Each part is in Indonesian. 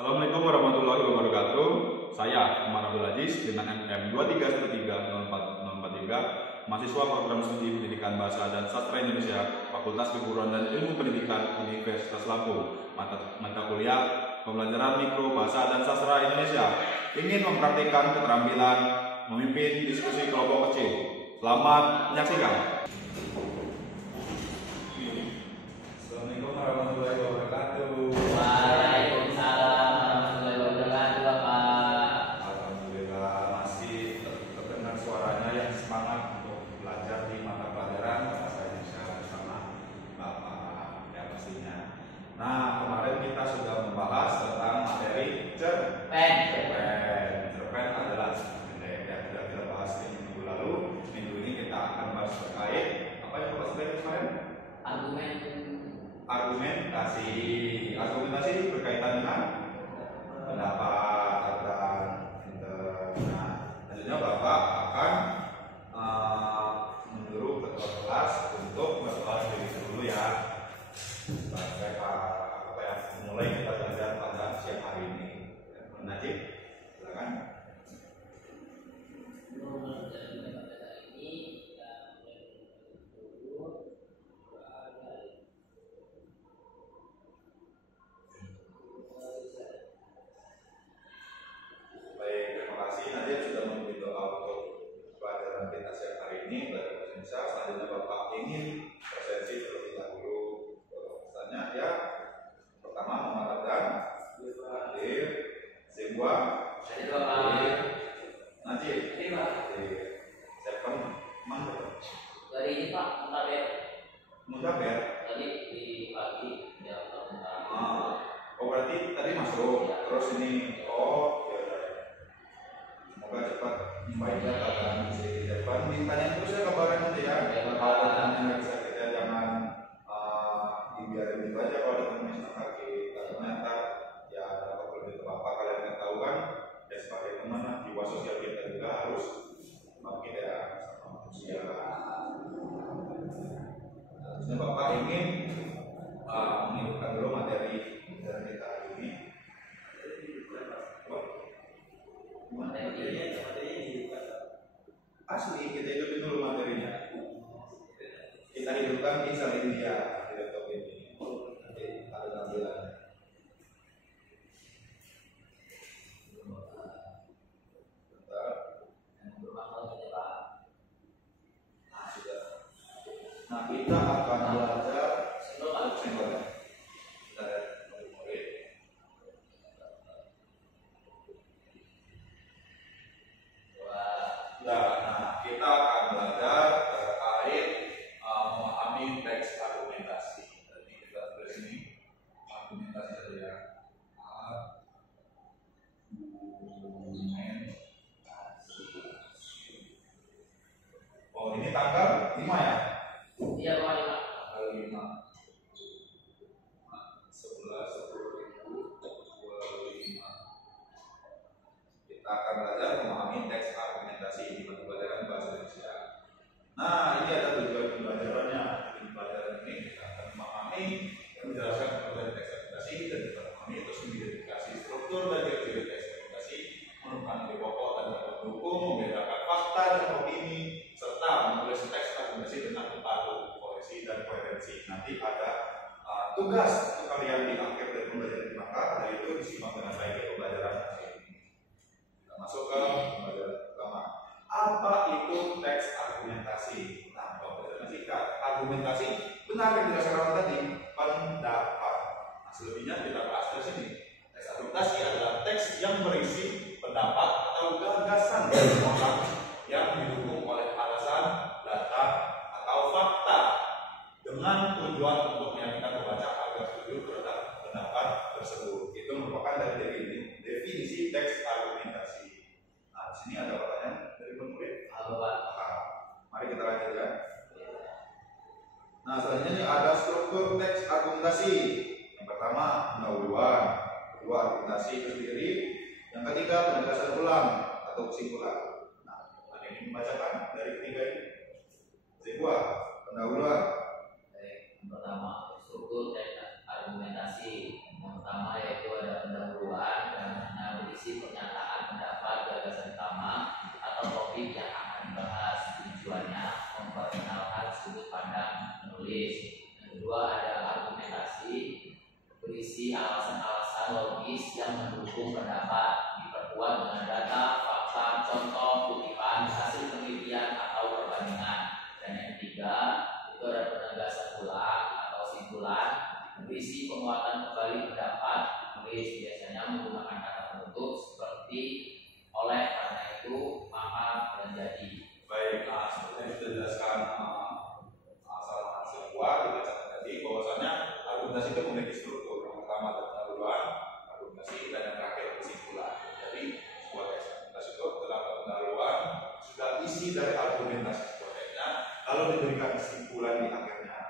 Assalamualaikum warahmatullahi wabarakatuh. Saya Umar Abdul Aziz dengan MM 23130443, mahasiswa program studi Pendidikan Bahasa dan Sastra Indonesia, Fakultas Keguruan dan Ilmu Pendidikan Universitas Lampung. Mata kuliah pembelajaran mikro bahasa dan sastra Indonesia, ingin mempraktikkan keterampilan memimpin diskusi kelompok kecil. Selamat menyaksikan. Assalamualaikum warahmatullahi wabarakatuh. Nah, kemarin kita sudah membahas tentang materi cerpen. Cerpen adalah pendek yang sudah kita bahas di minggu lalu. Minggu ini kita akan bahas terkait apa yang kita bahas kemarin? Argumentasi. Argumentasi berkaitan dengan pendapat. Nah, selanjutnya Bapak akan menyuruh ketua kelas untuk berkelas diri dulu ya. Mulai kita belajar pada siang hari ini. Najib, silakan. Baik, terima kasih. Najib sudah memberi doa untuk pelajaran kita siang hari ini. Belajar bahasa Indonesia. Selanjutnya Bapak ingin presensi terlebih dahulu. Pesannya ya. Pertama Muhammad dan hadir, Zebwa, Najib, Seven, mana? Dari ini Pak, Muntaber. tadi di pagi ya Oh berarti tadi masuk, terus ini, oh ya. Semoga cepat membaik data dan di depan ditanya terus ya kabarnya nanti ya. Kalau pertanyaannya bisa kita jangan dibiarin gitu aja kalau dengan misalnya kaki ternyata ya dapat lebih ke bapak kalian nggak tahu kan ya sebagai teman jiwa sosial kita juga harus makin ya sama manusia. Selanjutnya bapak ingin menghidupkan dulu materi kita hari ini. Asli kita hidupin dulu materinya. Kita hidupkan misal India di laptop ini. Nanti ada tampilan. Nah, kita akan belajar singkatnya. Kita lihat murid. Nah, kita akan belajar terkait memahami teks argumentasi. Jadi kita tulis ini argumentasi saja ya. Argumentasi. Oh, ini tanggal 5 ya? Iya Pak. Tanggal 5. 11/10/2025. Kita akan belajar memahami teks argumentasi di mata pelajaran bahasa Indonesia. Nah, ini ada tujuan pembelajarannya. Di pelajaran ini kita akan memahami dan menjelaskan kepada teks argumentasi dan kita memahami terus mengidentifikasi struktur dan ciri-ciri teks argumentasi, menemukan ide pokok dan data pendukung, membedakan fakta dan opini, serta menulis teks argumentasi dengan terpadu, koherensi dan koherensi. Nanti ada tugas untuk kalian di akhir dari pembelajaran di maka dari itu disimak dengan baik di pembelajaran hari ini. Kita masuk ke pembelajaran pertama. Apa itu teks argumentasi? Nah, kalau belajar singkat, argumentasi benar yang dijelaskan tadi, pendapat. Nah, selebihnya kita bahas dari sini. Teks argumentasi adalah teks yang berisi pendapat atau gagasan dari orang yang didukung oleh alasan, data, atau fakta dengan tujuan untuk meyakinkan pembaca agar setuju terhadap pendapat tersebut. Itu merupakan dari definisi teks argumentasi. Nah, di sini ada pertanyaan dari penulis. Halo Pak. Mari kita lanjutkan. Nah, selanjutnya ini ada struktur teks argumentasi. Yang pertama pendahuluan, kedua argumentasi itu sendiri, yang ketiga penegasan ulang atau kesimpulan. Nah, ada yang membacakan dari ketiga ini. Kedua, pendahuluan. Yang pertama struktur teks argumentasi. Yang pertama yaitu ada pendahuluan, logis yang mendukung pendapat, diperkuat dengan data, fakta, contoh, kutipan, hasil penelitian atau perbandingan. Dan yang ketiga itu ada penegasan ulang atau simpulan, berisi penguatan kembali pendapat, tulis biasanya menggunakan kata penutup seperti oleh, karena itu, maka, dan jadi. Baik, seperti yang sudah dijelaskan sama Silva, kita catat tadi bahwasanya argumentasi itu memiliki struktur. Yang pertama adalah pendahuluan, argumentasi, dan yang terakhir kesimpulan. Jadi sebuah teks argumentasi itu dalam pendahuluan sudah isi dari argumentasi sebuah teksnya, lalu diberikan kesimpulan di akhirnya.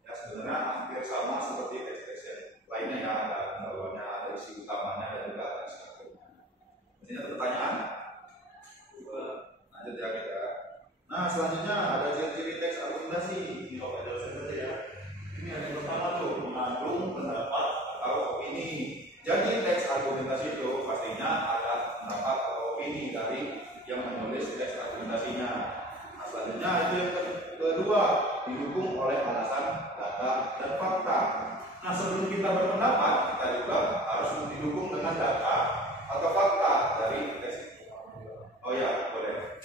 Ya sebenarnya hampir sama seperti teks-teks yang lainnya ya, ada pendahuluannya, ada isi utamanya, dan juga ada isi akhirnya. Ini ada pertanyaan? Lanjut ya kita. Nah selanjutnya ada ciri-ciri teks argumentasi. Ini Bapak jelaskan saja ya. Ini yang pertama tuh mengandung pendapat atau opini. Jadi teks argumentasi itu pastinya ada pendapat atau opini dari yang menulis teks argumentasinya. Nah selanjutnya itu yang kedua, didukung oleh alasan, data, dan fakta. Nah sebelum kita berpendapat, kita juga harus didukung dengan data atau fakta dari teks itu. Oh ya, boleh.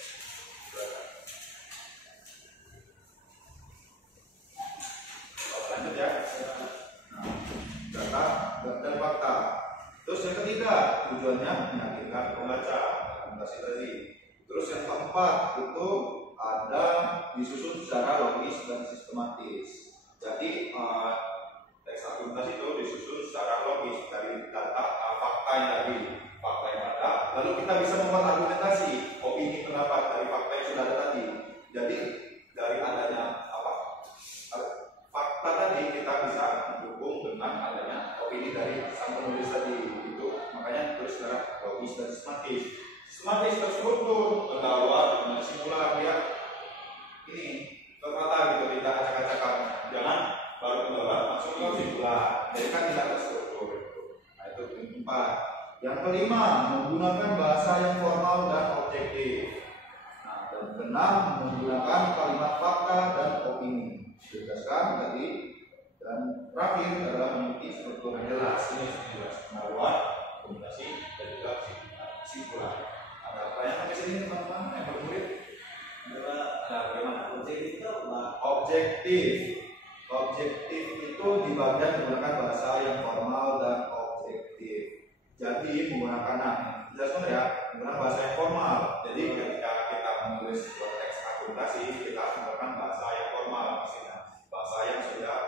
Lanjut ya. Nah, data dan fakta. Terus yang ketiga, tujuannya meyakinkan pembaca, argumentasi tadi. Terus yang keempat itu ada disusun secara logis dan sistematis. Jadi teks argumentasi itu disusun secara logis dari data, fakta yang tadi, fakta yang ada. Lalu kita bisa membuat argumentasi, opini, pendapat dari fakta yang sudah ada tadi. Jadi dari adanya fakta tadi kita bisa mendukung dengan adanya opini dari sang penulis tadi. Itu makanya terus secara logis dan sistematis. Sistematis terstruktur, pendahuluan dengan simpulan ya. Ini tertata gitu, tidak acak-acakan. Jangan baru pendahuluan langsung ke simpulan. Jadi kan tidak terstruktur. Nah itu yang keempat. Yang kelima, menggunakan bahasa yang formal dan objektif. Nah, dan keenam, menggunakan kalimat fakta dan opini. Dijelaskan tadi. Dan terakhir adalah memiliki struktur yang jelas. Ini jelas pendahuluan, argumentasi, dan juga simpulan. Ada pertanyaan sampai sini teman-teman yang bermurid? Ada bagaimana? Objektif itu apa? Objektif. Objektif itu di bagian menggunakan bahasa yang formal dan objektif. Jadi menggunakan jelaskan ya, menggunakan bahasa yang formal. Jadi ketika kita menulis sebuah teks argumentasi, kita menggunakan bahasa yang formal, maksudnya bahasa yang sudah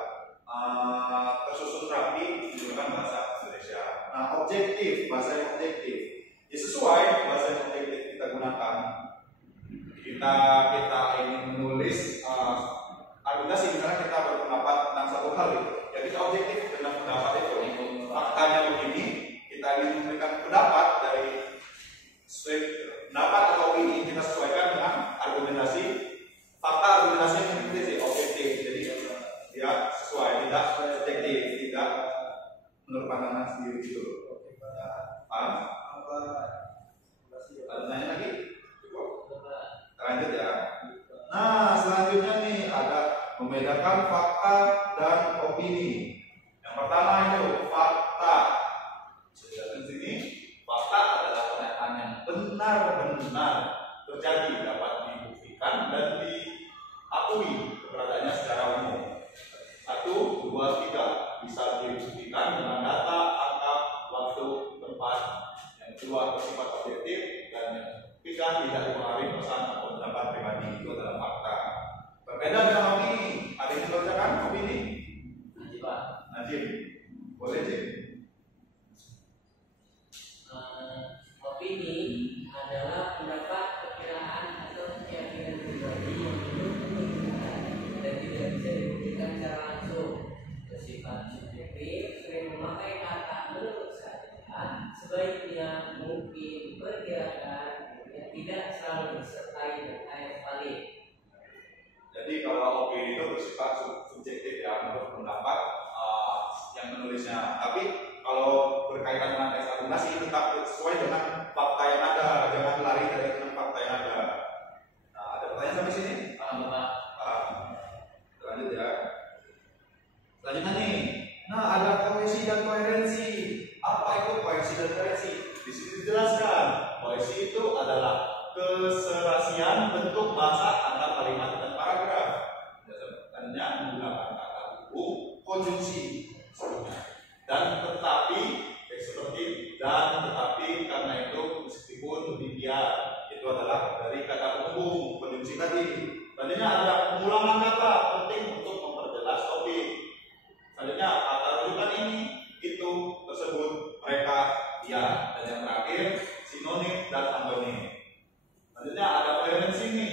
tersusun rapi menggunakan bahasa Indonesia. Nah, objektif, bahasa yang objektif. Ya sesuai bahasa yang objektif kita gunakan. Kita ingin menulis argumentasi, misalnya kita berpendapat tentang satu hal gitu. Ya kita objektif dengan pendapat itu. Faktanya begini, kita ingin memberikan pendapat dari pendapat atau ini kita sesuaikan dengan argumentasi. Fakta argumentasi yang kita objektif. Jadi ya sesuai, tidak subjektif, tidak menurut pandangan sendiri gitu loh. Paham? Ada nanya lagi? Cukup? Lanjut ya. Nah selanjutnya nih ada membedakan fakta dan opini. Yang pertama itu fakta. Di sini fakta adalah pernyataan yang benar-benar terjadi, dapat dibuktikan dan diakui keberadaannya secara umum. 1, 2, 3 bisa dibuktikan dengan data, angka, waktu, tempat. Yang kedua bersifat objektif, dan yang ketiga tidak dipengaruhi pesan atau pendapat pribadi. Itu adalah fakta. Berbeda dengan opini. Ada yang membacakan opini? Nanti Pak. Najib, boleh Jim? Opini adalah pendapat, perkiraan atau keyakinan pribadi yang belum dibuktikan dan tidak bisa dibuktikan secara langsung. Bersifat subjektif, sering memakai kata menurut saja, sebaiknya, mungkin, perkirakan, yang tidak selalu disertai data yang valid. Jadi kalau opini itu bersifat subjektif ya, menurut pendapat yang menulisnya. Tapi kalau berkaitan dengan teks argumentasi tetap sesuai dengan fakta yang ada, jangan lari dari fakta yang ada. Nah, ada pertanyaan sampai sini? Paham Pak? Paham. Lanjut ya. Selanjutnya nih, nah ada kohesi dan koherensi. Apa itu dan tetapi karena itu meskipun demikian itu adalah dari kata penghubung konjungsi tadi. Selanjutnya ada pengulangan kata penting untuk memperjelas topik. Selanjutnya kata rujukan ini itu tersebut mereka dia, dan yang terakhir sinonim dan antonim. Selanjutnya ada koherensi ini.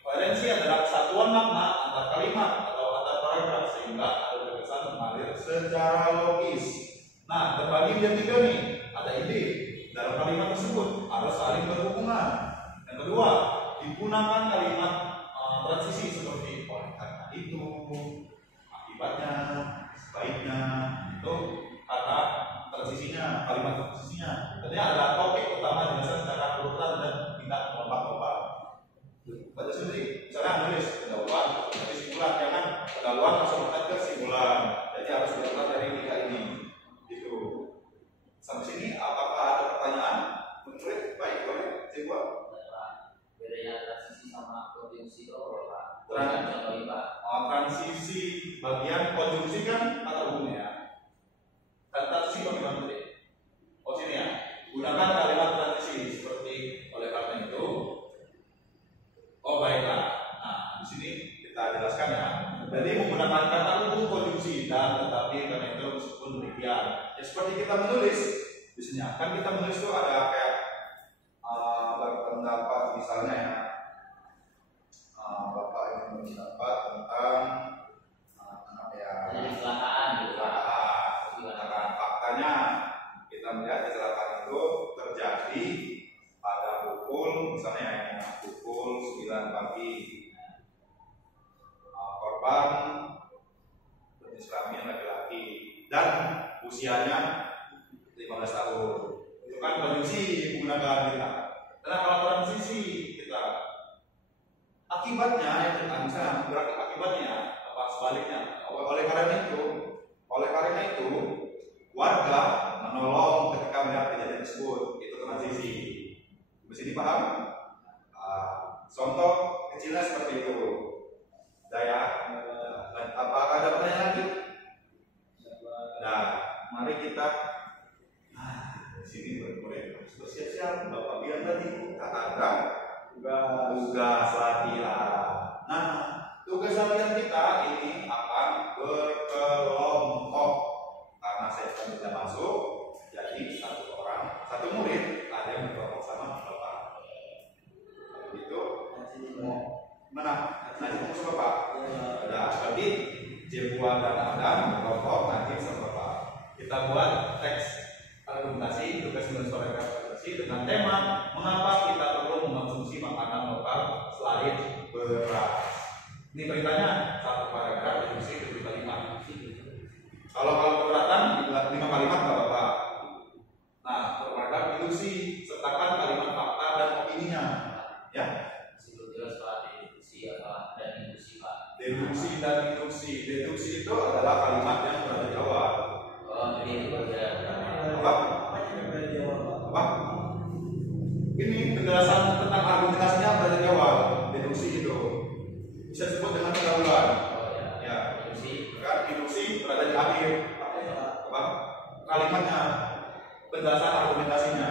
Koherensi adalah kesatuan makna antar kalimat atau antar paragraf sehingga ada terkesan mengalir secara logis. Nah, terbagi menjadi tiga nih. Ada ide dalam kalimat tersebut harus saling berhubungan. Yang kedua, digunakan kalimat transisi seperti oleh karena itu, akibatnya, sebaiknya, itu kata transisinya, kalimat transisinya. Tentunya ada topik utama dijelaskan secara urutan dan tidak melompat-lompat. Baca sendiri, misalnya nulis pendahuluan, dari simpulan, jangan pendahuluan langsung ke kesimpulan. Jadi harus diulang dari tiga ini. Gitu. Sampai sini, apakah ada pertanyaan? Menurut baik, boleh coba. Bedanya transisi sama konjungsi itu apa? Transisi bagian konjungsi kan kata hubungnya. Dan transisi bagaimana tadi? Oh sini ya. Gunakan kalimat transisi seperti oleh karena itu. Oh baiklah. Nah di sini kita jelaskan ya. Jadi menggunakan kata hubung konjungsi dan tetapi karena itu meskipun demikian. Ya seperti kita menulis di sini kan kita menulis itu ada kayak berpendapat misalnya ya. Bapak yang berpendapat tentang apa ya? Kecelakaan gitu Pak. Kecelakaan. Faktanya kita melihat kecelakaan itu terjadi pada pukul misalnya ya, pukul 9 pagi. Korban berjenis kelamin laki-laki dan usianya 15 tahun. Itu kan konjungsi menggunakan kita. Karena kalau transisi kita akibatnya itu misalnya berarti akibatnya apa sebaliknya. Oleh karena itu warga menolong ketika melihat kejadian tersebut. Itu transisi. Bisa dipaham? Contoh kecilnya seperti itu. Daya. Apakah ada pertanyaan lagi? Nah, mari kita sini bermurid bersiap-siap. Bapak bilang tadi tak ada tugas latihan. Nah, tugas latihan kita ini akan berkelompok karena saya sudah masuk. Jadi satu orang, satu murid ada yang berkelompok sama bapak. Itu mana? Nanti mau sama bapak. Ada berarti Jebuan dan Adam berkelompok nanti sama bapak. Kita buat teks argumentasi tugas menulis argumentasi dengan tema mengapa kita perlu mengkonsumsi makanan lokal selain beras. Ini beritanya satu paragraf diskusi 7 kalimat. Kalau keberatan 5 kalimat nggak apa-apa. Nah, per paragraf diskusi sertakan kalimat fakta dan opininya. Ya. Jelas Pak, deduksi atau dan induksi Pak. Deduksi dan induksi. Deduksi itu adalah kalimat yang berada di awal. Oh, jadi itu berbeda. Apa? Ini penjelasan tentang argumentasinya berada di awal. Deduksi itu bisa disebut dengan pendahuluan. Ya, deduksi. Kan deduksi berada di akhir. Apa? Kalimatnya, penjelasan argumentasinya.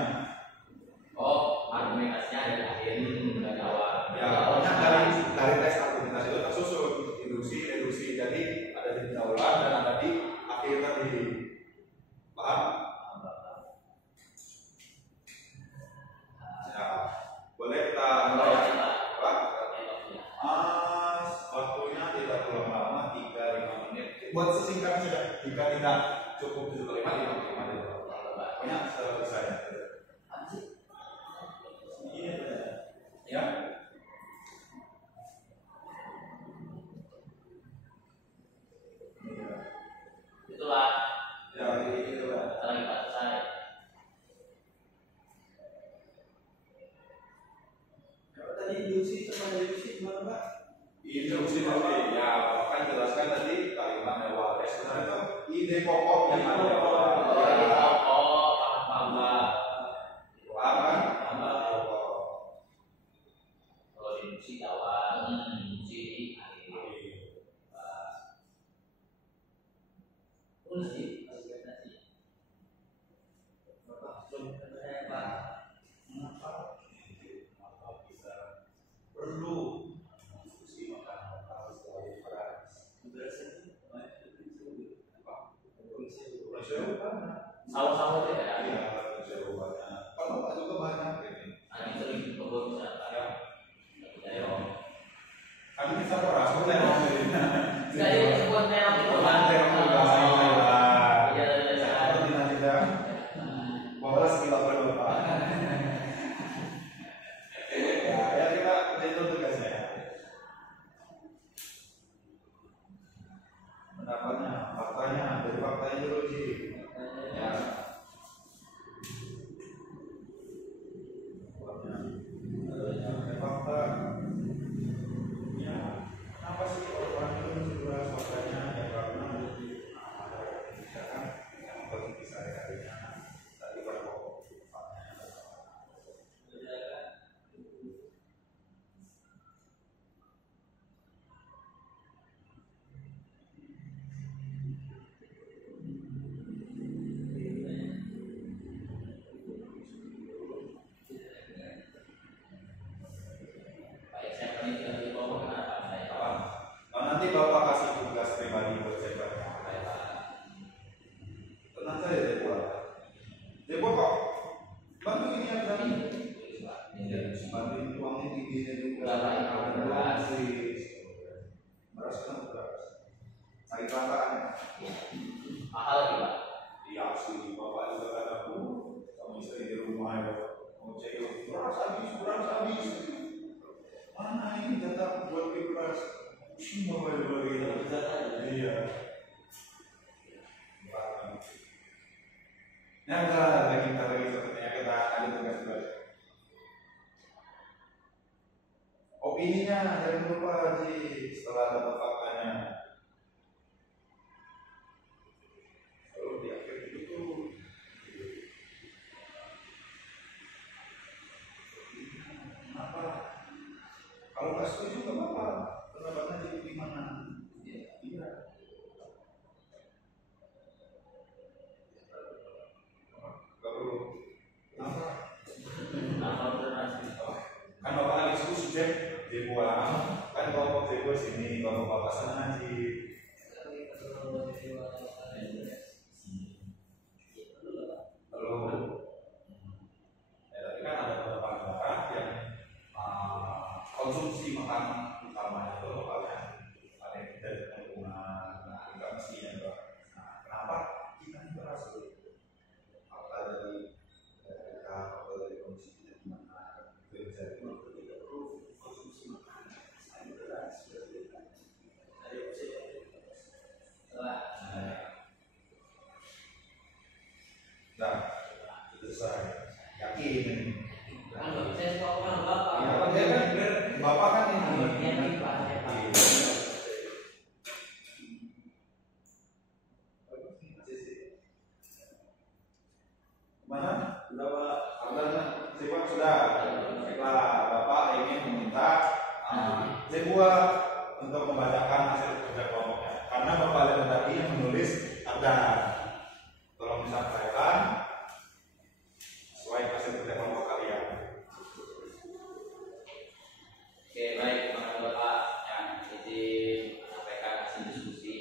Oh, argumentasinya ada di akhir, dari awal. Ya, pokoknya dari teks argumentasi itu tersusun deduksi. Jadi ada di pendahuluan dan ada di akhir tadi. Paham? Ya, boleh kita mulai. Waktunya tidak terlalu lama, 3-5 menit. Buat sesingkat saja. Jika tidak cukup 7 kalimat, 5 kalimat itu. Pokoknya selesai. Ya. Itulah. Ya, itulah. Lagi Pak selesai. Tadi induksi sama deduksi gimana Pak? Induksi tadi, ya akan jelaskan tadi kalimat awal. Sebenarnya itu ide pokok yang ada di awal. Paham Pak. Paham kan? Kalau deduksi di awal, induksi di akhir. Terus sih, argumentasi. Mengapa bisa perlu diskusi makan lokal selain beras? Sawah-sawah itu ya. Iya, banyak. Kalau Pak juga banyak ini. Ini sering kebun misalnya. Ya. Ayo. Kami bisa beras, bukan maksudnya. Jadi kebun terong itu kan. Iya, tidak. Beras kita perlu Pak. Ya kita itu tugasnya. Pendapatnya, faktanya, dari faktanya dulu sih. Ya. Fakta. Ya, kenapa sih orang itu beras faktanya? Ya karena ada kebijakan yang mempengaruhi sehari-harinya. Tadi pada pokok faktanya. Baik, saya pengen dari Bapak kenapa saya? Kalau nanti Bapak kasih tugas pribadi buat saya baca. Tenang saja Dewa. Dewa kok bantu ini ya berarti. Bantuin uangnya tingginya juga. Beras kan beras. Lagi kelangkaan. Mahal lagi Pak. Iya sih, Bapak juga kata kamu istri di rumah ya. Mau cek beras habis. Mana ini jatah buat beli beras? Semua beli. Iya. Nah, kita lagi sepertinya kita ada tugas juga. Opininya jangan lupa Haji setelah dapat faktanya. Kalau di akhir itu kenapa? Kalau nggak setuju nggak apa-apa. Pendapatnya jadi gimana? Iya. Kan Bapak lagi diskusi cek di buang, kan kelompok di sini, kelompok Bapak sana ngaji. Lalu, tapi kan ada beberapa negara yang konsumsi makanan utamanya itu lokalnya ada yang tidak lingkungan, nggak mesti ya Pak. Nah, kenapa kita ini beras apa dari kondisi kita gimana? Jadi tidak perlu konsumsi makanan selain beras. Nah, selesai. Yakin. Kalau saya suka orang Bapak. Ya, kan dia kan Bapak kan ini. Mana? Sudah Pak. Sudah. Baiklah, Bapak ingin meminta sebuah untuk membacakan hasil kerja kelompoknya. Karena Bapak lihat tadi yang menulis ada. Tolong disampaikan sesuai hasil kerja kelompok kalian. Oke, baik, terima kasih Bapak. Ya, izin menyampaikan hasil diskusi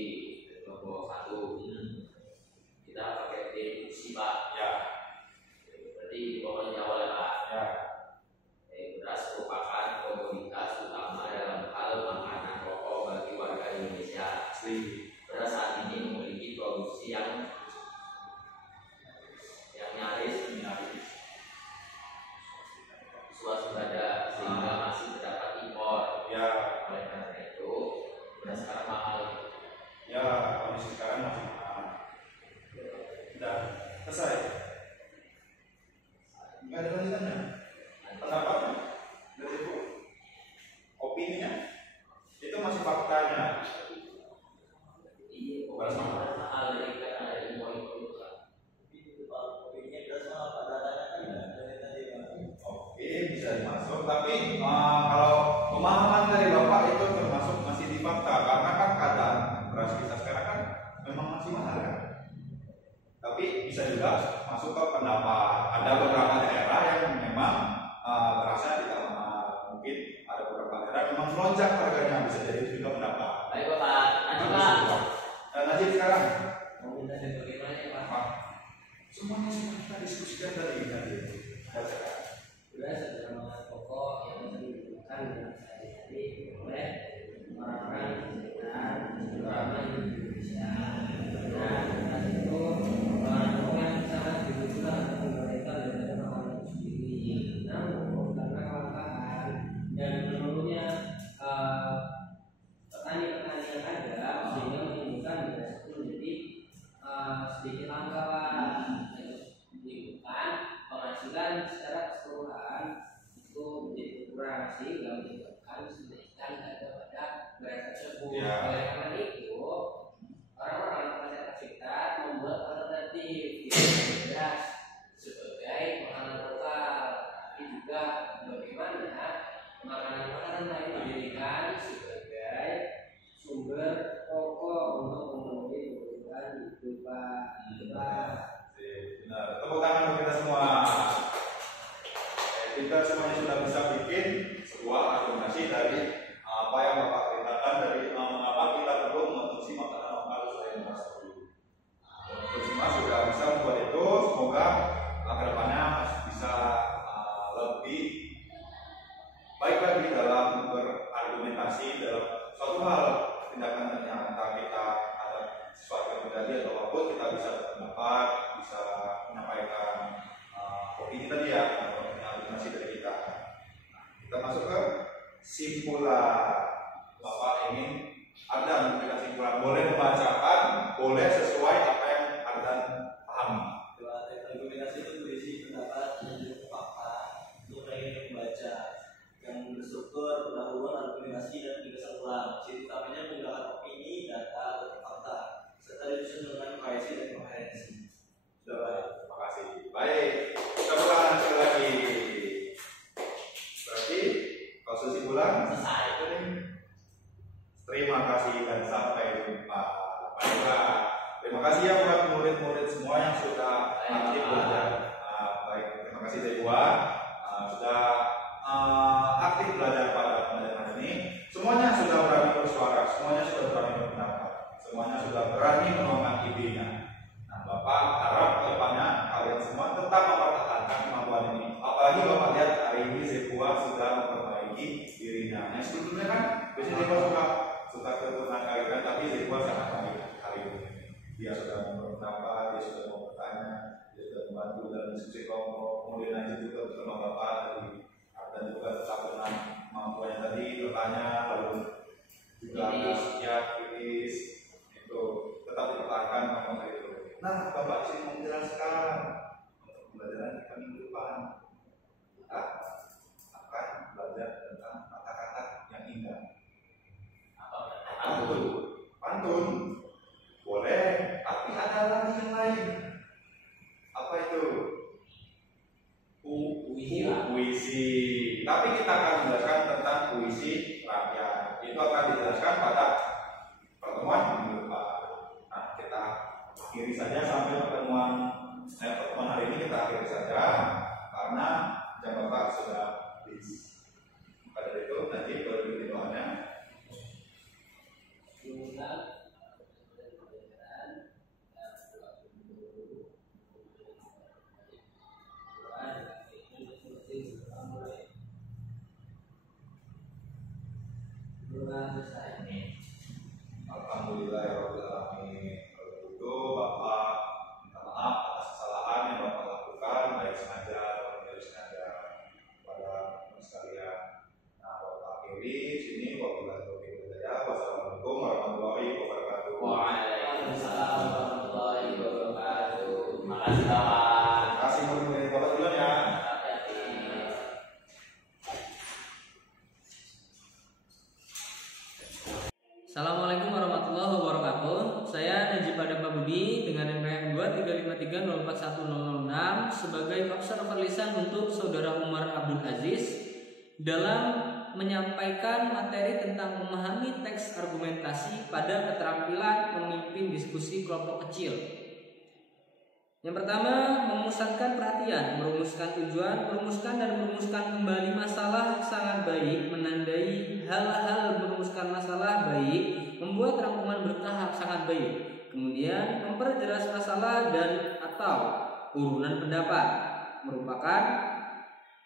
kelompok 1. Kita pakai diskusi Pak. Ya. Berarti di bawahnya awal ya Pak. Ya. Beras merupakan komoditas utama dalam hal makanan pokok bagi warga Indonesia. Beras saat ini memiliki produksi yang nyaris swasembada sehingga masih terdapat impor. Ya. Oleh karena itu beras sekarang mahal. Ya, kondisi sekarang masih mahal. Sudah selesai. Nggak ada lanjutannya. Pendapatnya dari Ibu, opininya itu masih faktanya. Iya, beras mahal dari karena ada impor itu. Oke, bisa dimasuk. Tapi kalau pemahaman dari Bapak itu termasuk masih di fakta, karena kan kadang beras kita sekarang kan memang masih mahal kan. Tapi bisa juga masuk ke pendapat. ada beberapa daerah yang memang terasa tidak mungkin ada beberapa daerah memang melonjak harganya, bisa jadi juga mendapat. Baik Bapak, lanjut Pak. Najib sekarang. Mau minta dari bagaimana ya Pak? Semuanya sudah kita diskusikan tadi. Sudah secara pokok yang dibutuhkan dalam sehari-hari oleh orang-orang sekitar terutama di Indonesia. Nah, itu orang-orang yang sangat dibutuhkan oleh pemerintah dan orang itu sendiri. Namun karena kelangkaan dan menurunnya petani-petani yang ada sehingga menimbulkan beras itu menjadi sedikit langka menimbulkan penghasilan secara keseluruhan itu menjadi kurang sehingga menyebabkan kenaikan harga pada beras tersebut. Ya. Oleh karena itu orang-orang masyarakat sekitar membuat alternatif yaitu beras sebagai makanan lokal, tapi juga bagaimana makanan-makanan lain dijadikan sebagai sumber pokok untuk memenuhi kebutuhan kehidupan kita. Benar. Tepuk tangan untuk kita semua. Kita semuanya sudah bisa bikin sebuah argumentasi dari apa yang Bapak ceritakan dari mengapa kita perlu mengonsumsi makanan lokal selain beras tersebut. Untuk semua sudah bisa membuat itu. Semoga kedepannya bisa lebih baik lagi dalam berargumentasi dalam suatu hal tindakan yang entah kita ada sesuatu yang terjadi atau apapun, kita bisa berpendapat, bisa menyampaikan opini tadi ya, argumentasi dari kita. Kita masuk ke simpulan. Bapak ingin Ardan memberikan simpulan, boleh membacakan, boleh sesuai apa yang Ardan pahami. Dua argumentasi itu berisi pendapat dan juga fakta untuk yang membaca yang berstruktur pendahuluan argumentasi dan penjelasan ulang. Ciri utamanya menggunakan opini, data, atau fakta serta disusun dengan koherensi dan koherensi. Sudah baik, terima kasih. Baik, kita ulang sekali lagi. Berarti kalau kesimpulan Selesai. Terima kasih dan sampai jumpa. Baiklah, terima kasih ya buat murid-murid semua yang sudah aktif belajar. Baik, terima kasih dari Buat sudah aktif belajar pada pelajaran ini. Semuanya sudah berani bersuara, semuanya sudah berani berpendapat, semuanya sudah berani menuangkan idenya. Nah, Bapak harap kedepannya kalian semua tetap mempertahankan kemampuan ini. Apalagi Bapak lihat hari ini Zebua sudah memperbaiki dirinya. Yang sebetulnya kan biasanya Zebua suka keturunan kalian, tapi Zebua sangat baik hari ini. Dia sudah mau berpendapat, dia sudah mau bertanya, dia sudah membantu dalam diskusi kelompok. Kemudian nanti juga bersama Bapak tadi, dan juga tetap dengan kemampuannya tadi bertanya, lalu juga siap kritis, itu tetap dipertahankan kemampuan itu. Nah, Bapak sih menjelaskan untuk pembelajaran kita minggu depan, kita akan belajar tentang kata-kata yang indah. Pantun boleh, tapi ada lagi yang lain. Apa itu? Puisi. Tapi kita akan menjelaskan tentang puisi rakyat. Itu akan dijelaskan pada pertemuan minggu depan. Nah, kita akhiri saja sampai pertemuan hari ini kita akhiri saja karena jam Bapak sudah habis. Pada itu nanti berikut doanya. Alhamdulillah ya Rabbil Alamin. Kalau begitu Bapak minta maaf atas kesalahan yang Bapak lakukan, baik sengaja atau tidak sengaja pada sekalian. Nah, Bapak akhiri sini. Wassalamualaikum warahmatullahi wabarakatuh. Waalaikumsalam warahmatullahi wabarakatuh. Makasih Bapak. Terima kasih murid-murid Bapak duluan ya. Assalamualaikum warahmatullahi wabarakatuh. Saya Najib Adam Budi dengan NPM 235304106 sebagai observer lisan untuk Saudara Umar Abdul Aziz dalam menyampaikan materi tentang memahami teks argumentasi pada keterampilan memimpin diskusi kelompok kecil. Yang pertama, memusatkan perhatian, merumuskan tujuan, merumuskan dan merumuskan kembali masalah sangat baik, menandai hal-hal merumuskan masalah baik, membuat rangkuman bertahap sangat baik. Kemudian memperjelas masalah dan atau urunan pendapat, merupakan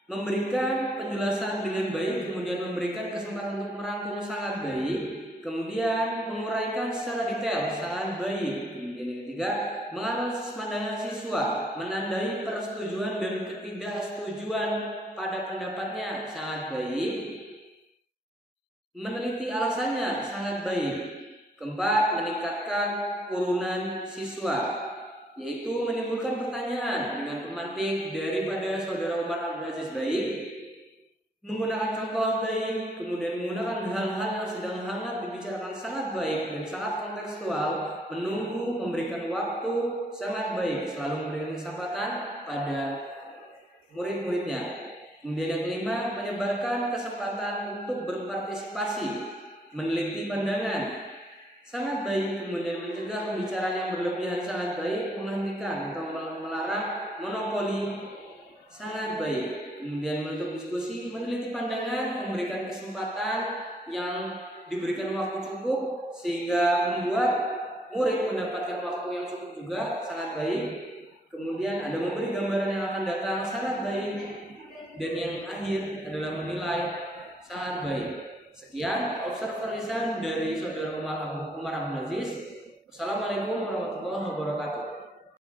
memberikan penjelasan dengan baik, kemudian memberikan kesempatan untuk merangkum sangat baik, kemudian menguraikan secara detail sangat baik. Kemudian yang ketiga, menganalisis pandangan siswa, menandai persetujuan dan ketidaksetujuan pada pendapatnya sangat baik, meneliti alasannya sangat baik. Keempat, meningkatkan urunan siswa, yaitu menimbulkan pertanyaan dengan pemantik daripada saudara Umar Abdul Aziz baik, menggunakan contoh baik, kemudian menggunakan hal-hal yang sedang hangat dibicarakan sangat baik dan sangat kontekstual, menunggu, memberikan waktu sangat baik, selalu memberikan kesempatan pada murid-muridnya. Kemudian yang kelima, menyebarkan kesempatan untuk berpartisipasi, meneliti pandangan sangat baik, kemudian mencegah pembicaraan yang berlebihan sangat baik, menghentikan atau melarang monopoli sangat baik. Kemudian menutup diskusi, meneliti pandangan, memberikan kesempatan yang diberikan waktu cukup sehingga membuat murid mendapatkan waktu yang cukup juga sangat baik. Kemudian ada memberi gambaran yang akan datang sangat baik, dan yang akhir adalah menilai sangat baik. Sekian observer lisan dari saudara Umar Abdul Aziz. Wassalamualaikum warahmatullahi wabarakatuh.